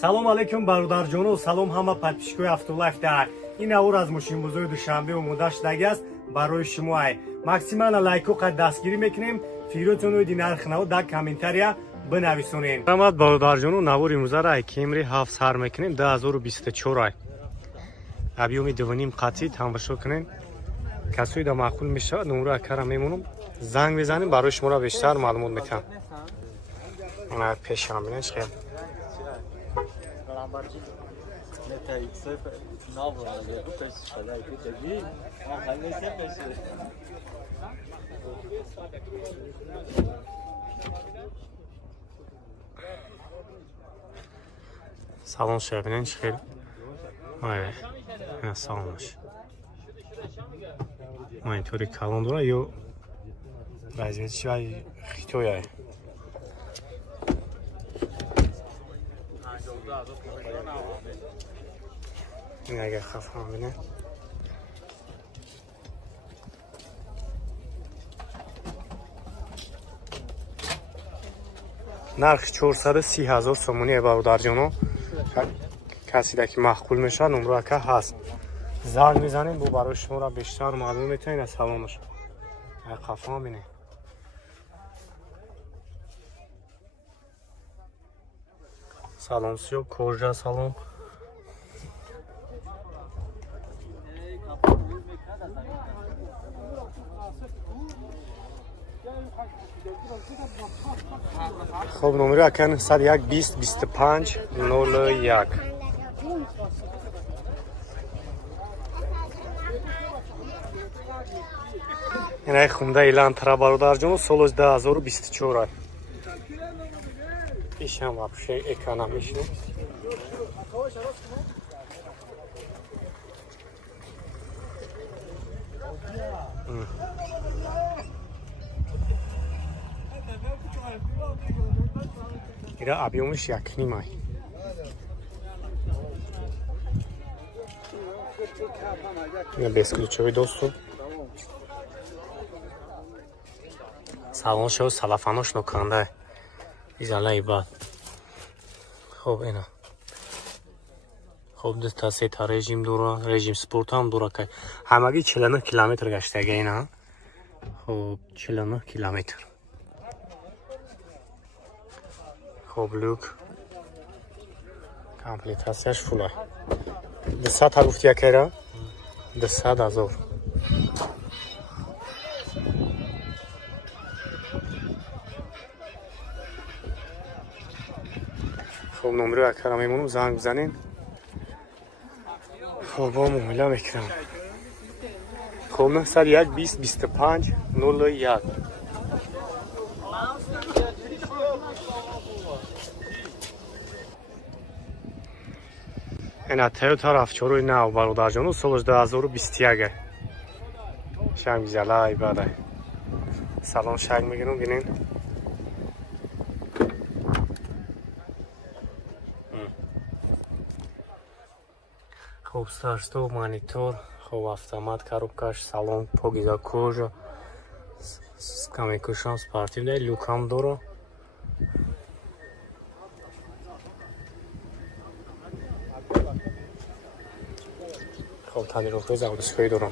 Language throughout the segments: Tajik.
салом алейкум бародарҷону салом ҳама подписчикои Автолайф дар ин авр аз мошинбозои душанбе омода шудагӣ аст барои шумоай. максимала лайку қад дастгирӣ мекунем. фиротону динархнаву дар комментария бинависонем. Рамат бародарҷону навори имрӯзара Camry 7 сар мекунем 2024 ай. Объёми 2.5 қатӣ тамошо кунем. Касои да маъқул мешавад номро акара мемонам. Занг мезанем барои шуморо бештар маълумот метаҳам. Ана пешам бинем чӣ хел. Салон шо бинем чӣ хел. Ай, ина салонаш. Ма интори калон дора ё вазъияти шои хитояй. این اگر خفه هم بینه نرخ 430,000 سومونی برادرجانو کسی که مخکول میشه نمره که هست زنگ میزنیم بو برای شما را بیشتر معلوم میتونین از سلامش خفه هم بینه سلام سیو کورجا سلام خب نمره اکن 101 20 25 01 اینه خونده ایلان ترا برادرجانو سالش 2024 پیشم вообще экономичный. Ира объемش якним ай. Я бесключовый доступ. Салон шо салафанош ноканда. Изалай бад. Хоб ина. Хоб даста сета режим дора, режим спорт ҳам дора кай. Ҳамаги 49 километр гаштага ина. Хоб 49 километр. Хоб люк. Комплектацияш фулай. 200 ҳа гуфти якера? 200,000. خب نمره اکر میمونم زنگ بزنین خب با مومیلا میکنم خب 901 20 25 01 این تویوتا رافچوروی نو برادرجانو سالش 2021 شنگ زلای باده سلام شنگ میگیرم بینین خب старт-стоп монитор خب автомат коробкаш салон погиза кожа скамейкашам спортивный люкам дора خب тонировка заводской дора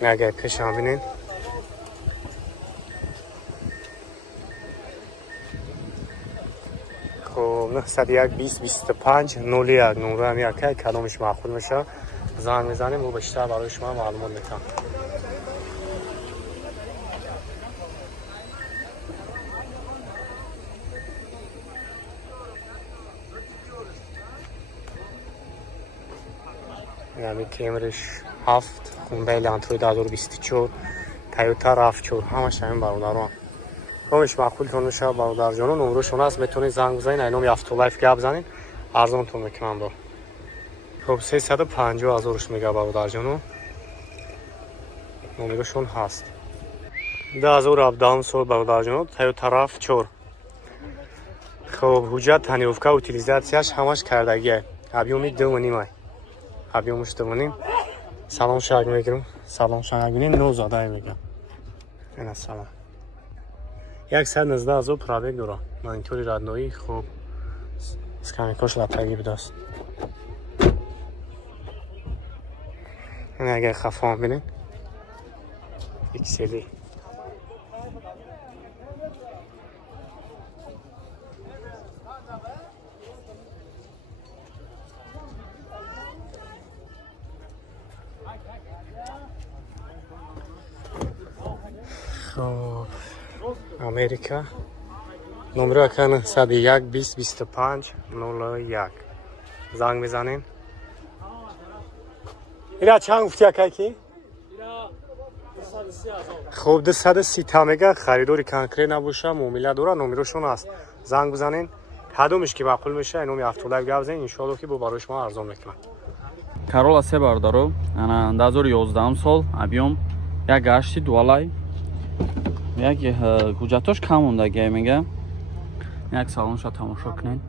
нагай пешам бинен خب 901 20 25 01 نمره هم یکی کدامش معقول میشه زنگ میزنیم و بیشتر برای شما معلومات میدم یعنی Camry 7 خونده لانتروی 2024 تویوتا رافچور همش همین برادران خودش معقول تون میشه برادرجانو نمرهشون هست میتونید زنگ بزنید اینم Автолайф گپ بزنید ارزانتون میکنم دار خب 350,000 میگه برادرجانو نمرهشون هست 2017 سال برادرجانو تویوتا رافچور خب حجت تنیوفکا اوتیلیزاسیاش همش کردگیه объёми 2.5 объёмش 2.5 салон шаг میگیرم салон шаг ببینید 9 زاده میگم اینا салон 119,000 пробег дора монитори радноӣ хуб скамейкош латагӣ будааст. Ин агар хафон бинед XL. Америка. Номер акан 101 20 25 01. Занг мезанем. Ира чанд гуфти акаки? Ира 230,000. Хуб 230 та мега харидори конкрет набоша, муомила дора, номерошон аст. Занг бизанен. Ҳадумиш ки маъқул меша, номи автолайв гап бизанен, иншоалло ки бо барои шумо арзон мекунад. Corolla se bardaru, ana 2011 sol, объем 1.8 дуалай. Як ҳуҷҷатош кам мондагӣ мега. Як салонша тамошо кунед.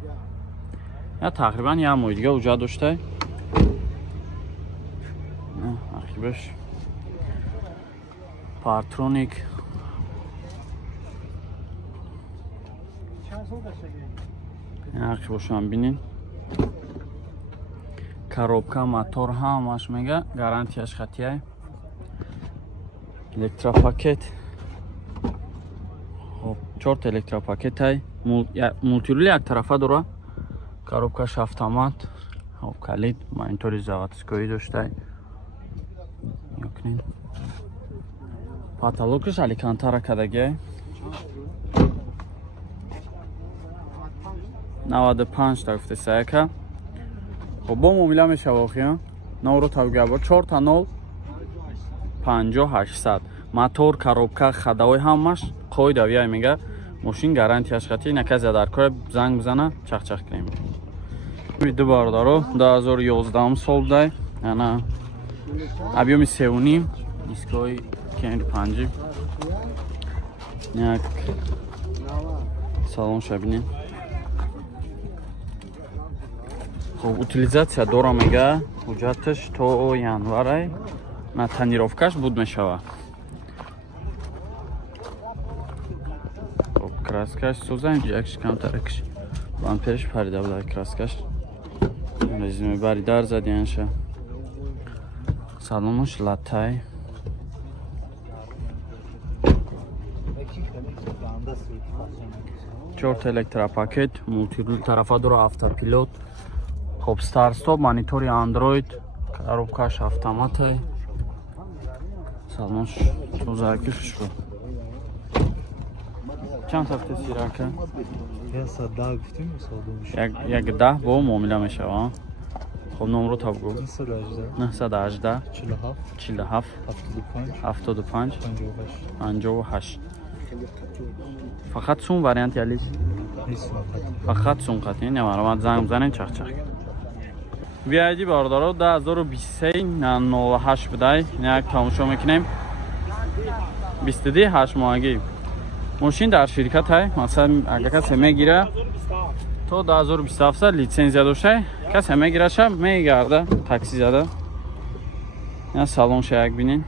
Я тақрибан як моҳи дига ҳуҷҷат дошта. Архиваш. Partronik. Архивошам бинин. Коробка, мотор ҳамаш мега, гарантияш хатияй. Электропакет. Хоб, 4 электропакетай. Мултирул як тарафа дора. Коробкаш автомат. Хоб, калид, монитори заводскоӣ доштай. Ёкнин. Потолокаш аликантара кадагиай. 95 та гуфте саяка. Хоб, бо муомила мешавохия. Номеро тавгиабор 4 50 800. Мотор, коробка, хадаои ҳамаш қоида вияй мега. Мошин гарантияш хати нака задаркор занг бизана чахчах кунем. Виду бардаро 2011 сол дай. Ана объеми 3.5 дискои кенри 5. Як салон шабинем. Хоб, утилизация дора мега. Ҳуҷҷаташ то январай на тонировкаш буд мешава. Хоб, краскаш созаем якш камтаракш. Ван пеш парида буда краскаш. Резюме бари дар задианша. Салонош латай. Чорт электропакет, мултирул тарафа дора автопилот. Хоб, старт-стоп, монитори Android, коробкаш автоматай. Салонош созаки хушбо. Чанд тафте сирака? Як 10 бо муомила мешава. Хоб, номеро табгу. 918 47 75 58. Фақат сум вариант ялис. Фақат сум қатин намарамад занг бизанен чахчах. VID бардаро 2023 08 будай. Як тамошо мекунем. 28 моҳагӣ. Мошин дар ширкат ҳай. Масалан, агар касе мегира то 2027 лицензия дошта, касе мегираша мегарда такси зада. Я салонша як бинен.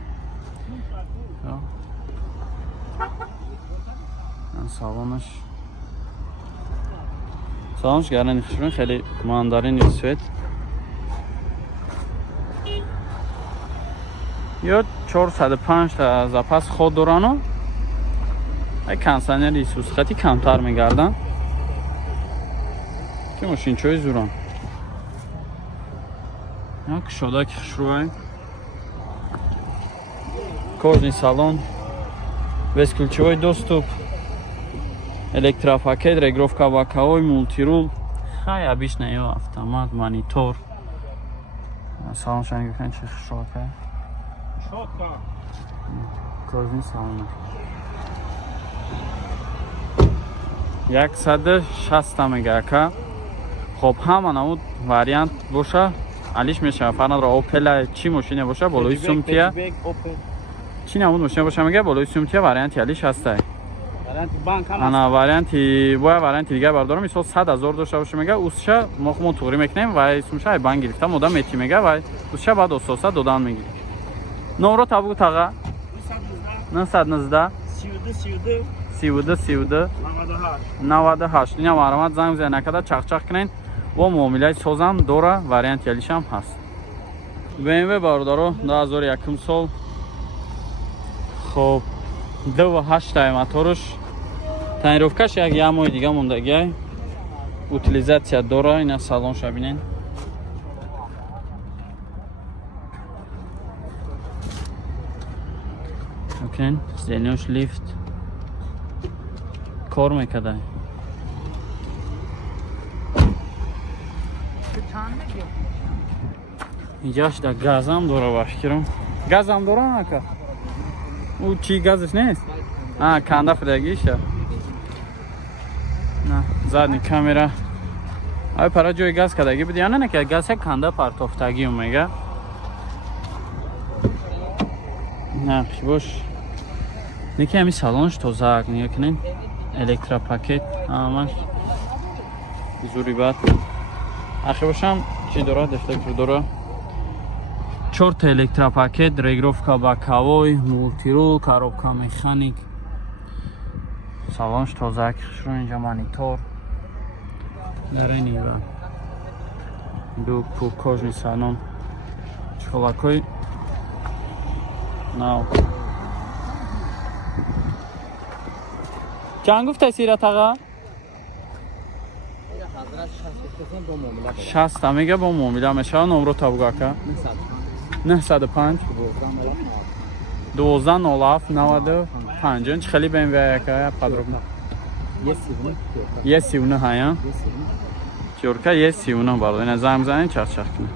Салонш гарани хушбин хеле мандарини свет. Ё 405 та запас ход дорано. Ай кондиционери сусхати камтар мегардан. Ки мошинчои зурон. Я кушодаки хушрӯай. Кожаный салон. Бесключевой доступ. Электропакет, регулировка боковой, мультирул. Хай обычный автомат, монитор. Салон шанги кунем чи хушрока. Шотка. Кожаный салон. 160 мегака. Хоб, ҳама навуд вариант боша. Алиш мешава фарнадро Opel чи мошине боша болои сумтия. Чи навуд мошине боша мега болои сумтия варианти алиш ҳастай. Ана варианти боя варианти дигар бардорам мисол 100,000 дошта боша мега усша мохмо туғри мекунем вай сумша ай банк гирифта мода мети мега вай усша баъд ососа додан мегирем. Номеро табгу тага 919 32 98 98. Ина маромад занг бизанед накада чахчах кунен. бо муомилаи созам дора, вариантиялишам ҳаст. BMW бародаро 2001 сол. Хоб 2.8 моторш. Тонировкаш як ямои дига мондагиай. Утилизация дора, ина салонша бинен. Окей, зелёш лифт. Кор мекардай. Инҷаш да газам дора башкирам. Газам дора нака. У чи газш нест? Канда фрагиша. На, задни камера. Ай пара ҷои газ кадаги буд. Яна не ки газ канда партофтаги омега. На, бош. Неки ами салонш тозак, нигah кинен. Электропакет, амаш. Зури бад. Ахи бошам чи дора, дефлектор дора. 4 электропакет, регировка боковой, мультирул, коробка механик. Салонш тозак, шро инҷа монитор. Дарини ба. Ду кожни салон. Чхолакой. Нау. Чанд гуфтай сират аға? 60 мега бо муомила мешава. Номро табуг ака? 905 1207 95. Чӣ хели BMW ака? Подробно. Е39 ҳая? Чёрка Е39 бардо. Ина занг занен чарчак кунед.